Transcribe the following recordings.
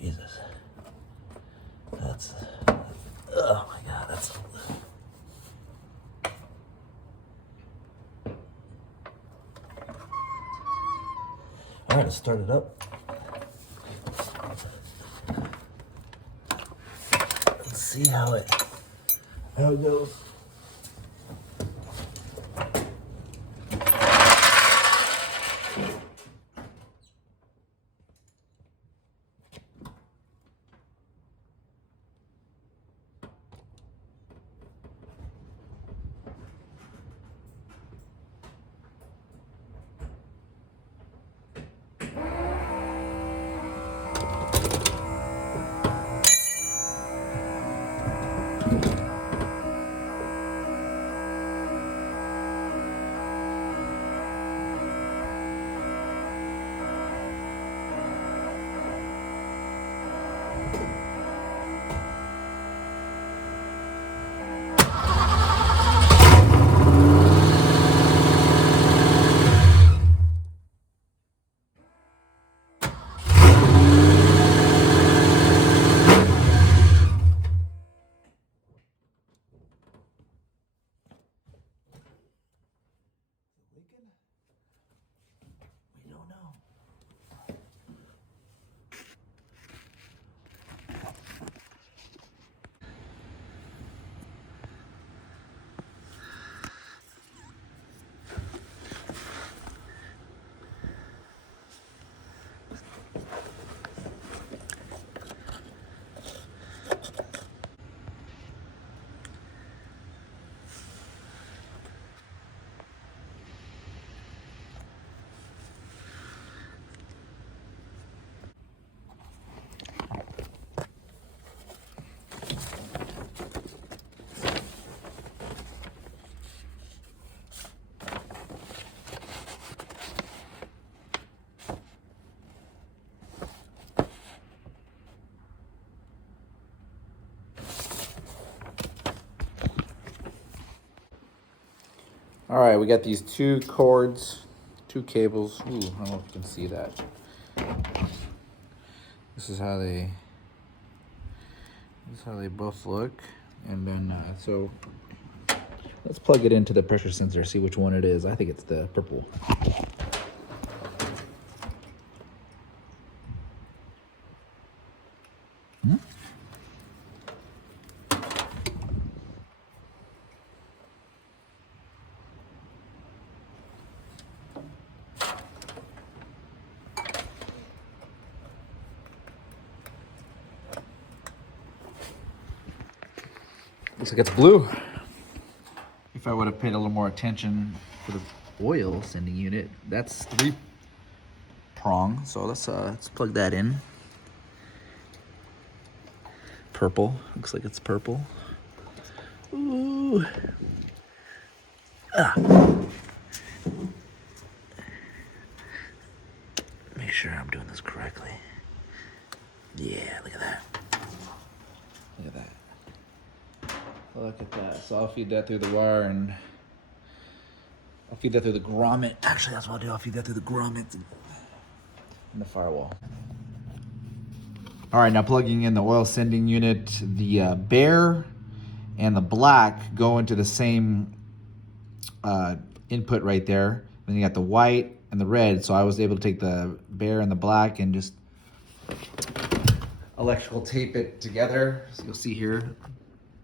Jesus. That's, oh my God, that's. All right, let's start it up. Let's see how it goes. We don't know. All right, we got these two cords, two cables. Ooh, I don't know if you can see that. This is how they both look. And then, so let's plug it into the pressure sensor, see which one it is. I think it's the purple. Looks like it's blue. If I would have paid a little more attention to the oil sending unit, that's 3-prong. So let's plug that in. Purple. Looks like it's purple. Ooh. Ah. Make sure I'm doing this correctly. Yeah, look at that. Look at that. Look at that. So I'll feed that through the wire and I'll feed that through the grommet. Actually, that's what I'll do. I'll feed that through the grommet and the firewall. All right, now plugging in the oil sending unit. The bare and the black go into the same input right there. Then you got the white and the red. So I was able to take the bare and the black and just electrical tape it together. So you'll see here,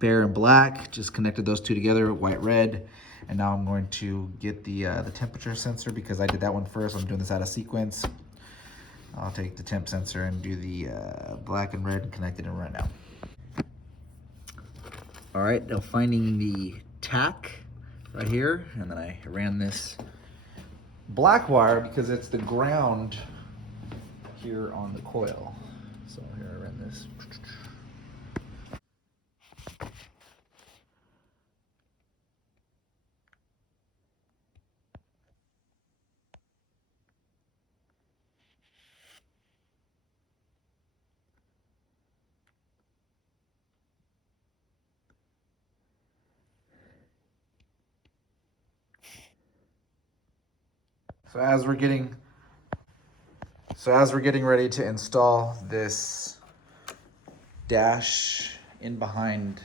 bare and black, just connected those two together, white, red. And now I'm going to get the temperature sensor because I did that one first. I'm doing this out of sequence. I'll take the temp sensor and do the black and red and connect it in right now. All right, now finding the tack right here, and then I ran this black wire because it's the ground here on the coil. So here I ran this. So as we're getting ready to install this dash in behind.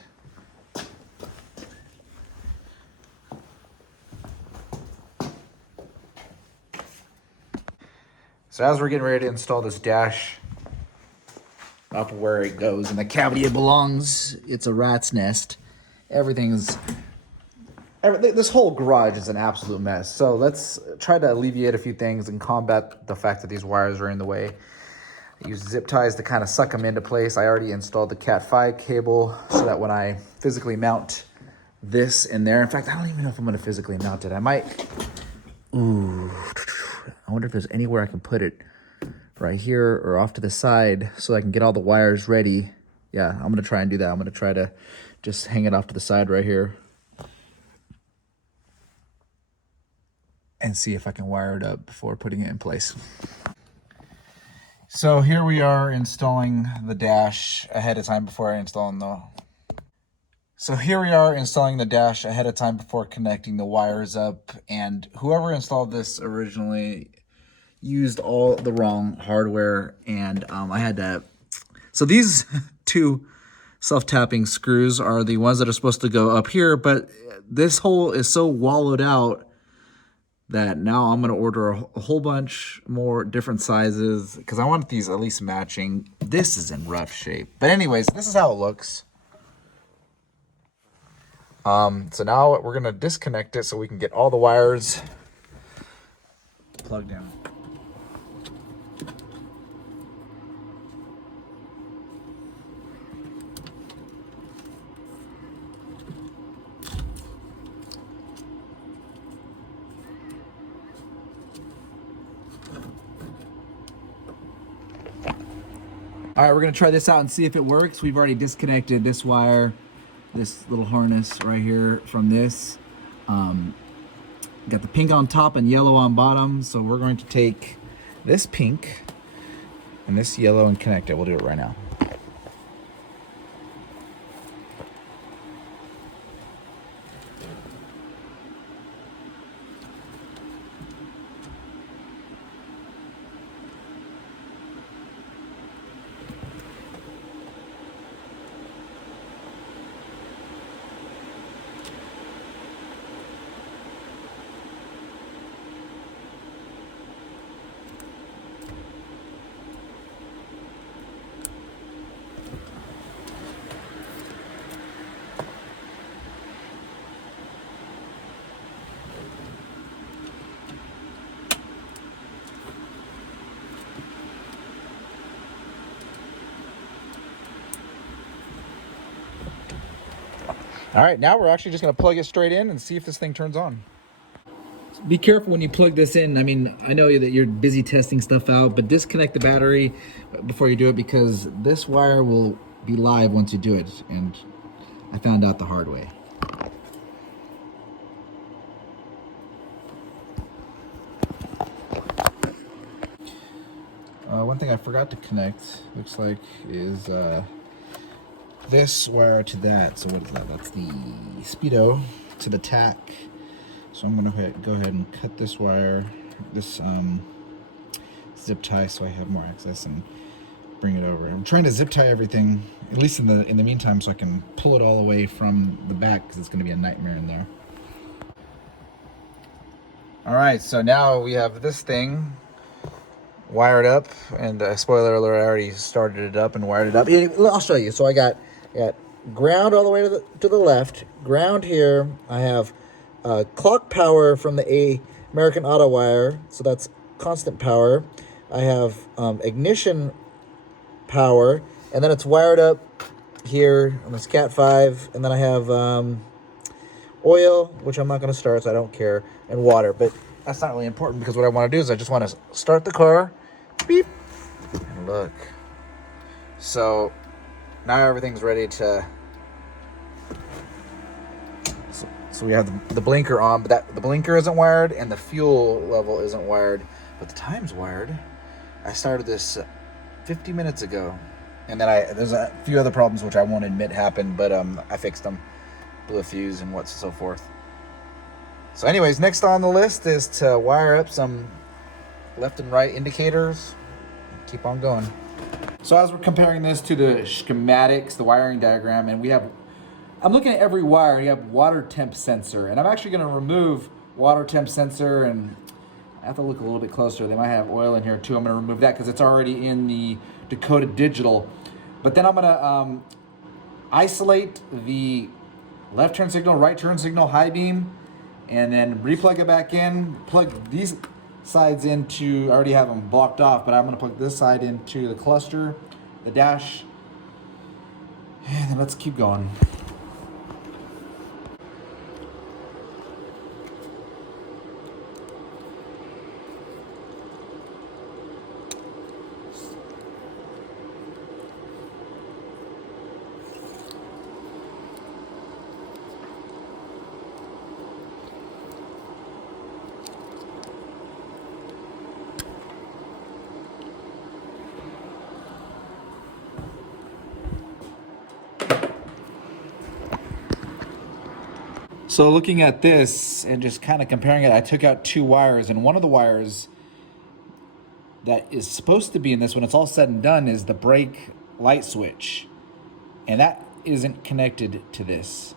So as we're getting ready to install this dash up where it goes in the cavity it belongs, it's a rat's nest. This whole garage is an absolute mess. So let's try to alleviate a few things and combat the fact that these wires are in the way. I use zip ties to kind of suck them into place. I already installed the Cat 5 cable so that when I physically mount this in there, in fact, I don't even know if I'm gonna physically mount it. I might, ooh, I wonder if there's anywhere I can put it right here or off to the side so I can get all the wires ready. Yeah, I'm gonna try and do that. I'm gonna try to just hang it off to the side right here and see if I can wire it up before putting it in place. So here we are installing the dash ahead of time before installing the... So here we are installing the dash ahead of time before connecting the wires up, and whoever installed this originally used all the wrong hardware, and I had to... So these two self-tapping screws are the ones that are supposed to go up here, but this hole is so wallowed out that now I'm going to order a whole bunch more different sizes because I want these at least matching. This is in rough shape. But anyways, this is how it looks. So now we're going to disconnect it so we can get all the wires plugged in. All right, we're gonna try this out and see if it works. We've already disconnected this wire, this little harness right here from this. Got the pink on top and yellow on bottom. So we're going to take this pink and this yellow and connect it. We'll do it right now. All right, now we're actually just gonna plug it straight in and see if this thing turns on. Be careful when you plug this in. I mean, I know that you're busy testing stuff out, but disconnect the battery before you do it because this wire will be live once you do it, and I found out the hard way. One thing I forgot to connect, looks like, is this wire to that. So what is that? That's the speedo to the tack. So I'm gonna go ahead and cut this wire, this zip tie, so I have more access and bring it over. I'm trying to zip tie everything, at least in the meantime, so I can pull it all away from the back because it's gonna be a nightmare in there. All right, so now we have this thing wired up, and spoiler alert, I already started it up and wired it up. I'll show you. So I got ground all the way to the left, ground here. I have clock power from the American Auto wire, so that's constant power. I have ignition power, and then it's wired up here on this Cat 5, and then I have oil, which I'm not going to start, so I don't care, and water. But that's not really important because what I want to do is I just want to start the car, beep, and look. So now everything's ready to... So we have the blinker on, but the blinker isn't wired and the fuel level isn't wired, but the time's wired. I started this 50 minutes ago, and then there's a few other problems which I won't admit happened, but I fixed them, blew a fuse and what's so forth. So anyways, next on the list is to wire up some left and right indicators. Keep on going. So as we're comparing this to the schematics, the wiring diagram, and I'm looking at every wire. You have water temp sensor, and I'm actually going to remove water temp sensor, and I have to look a little bit closer. They might have oil in here too. I'm going to remove that because it's already in the Dakota digital. But then I'm going to isolate the left turn signal, right turn signal, high beam, and then replug it back in. Plug these sides into, I already have them blocked off, but I'm going to plug this side into the cluster, the dash, and then let's keep going. So looking at this and just kind of comparing it, I took out 2 wires, and one of the wires that is supposed to be in this when it's all said and done is the brake light switch, and that isn't connected to this.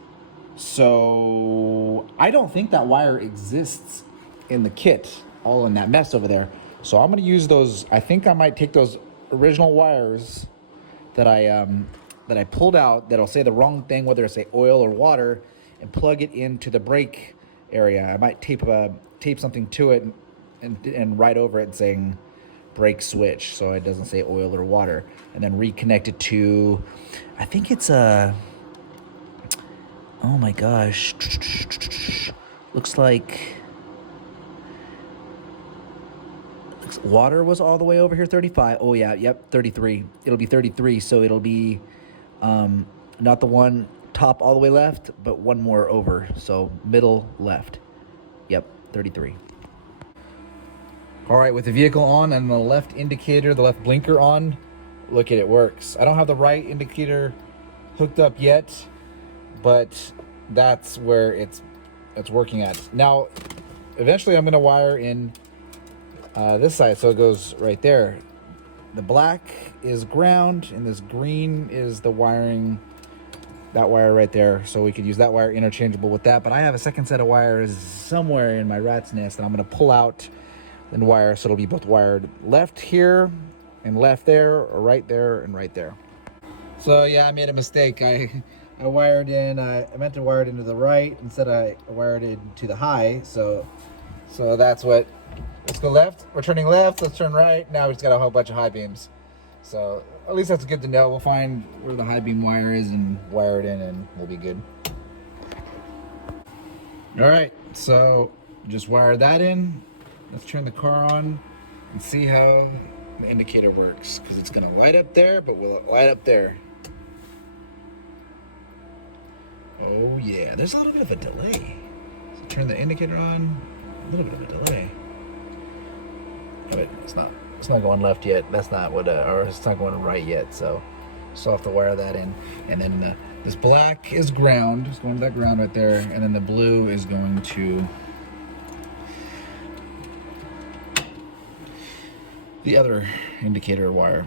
So I don't think that wire exists in the kit, all in that mess over there. So I'm gonna use those. I think I might take those original wires that I pulled out that'll say the wrong thing, whether it's say oil or water, and plug it into the brake area. I might tape something to it and write over it saying brake switch, so it doesn't say oil or water, and then reconnect it to, I think it's a, oh my gosh, looks like water was all the way over here, 35. Oh yeah, yep, 33. It'll be 33, so it'll be not the one top all the way left, but one more over, so middle left. Yep, 33. All right, with the vehicle on and the left indicator, the left blinker on, look at it, works. I don't have the right indicator hooked up yet, but that's where it's working at. Now, eventually I'm gonna wire in this side, so it goes right there. The black is ground, and this green is the wiring, that wire right there, so we could use that wire interchangeable with that. But I have a second set of wires somewhere in my rat's nest, and I'm going to pull out and wire, so it'll be both wired left here and left there, or right there and right there. So yeah, I made a mistake. I wired in, I meant to wire it into the right, instead I wired it to the high, so that's what, let's go left, we're turning left, let's turn right, now we just got a whole bunch of high beams. So at least that's good to know. We'll find where the high beam wire is and wire it in, and we'll be good. All right, so just wire that in. Let's turn the car on and see how the indicator works, because it's gonna light up there, but will it light up there? Oh yeah, there's a little bit of a delay. So turn the indicator on, a little bit of a delay. Oh, wait, it's not going left yet. That's not what, or it's not going right yet. So I'll have to wire that in. And then this black is ground. It's going to that ground right there. And then the blue is going to the other indicator wire.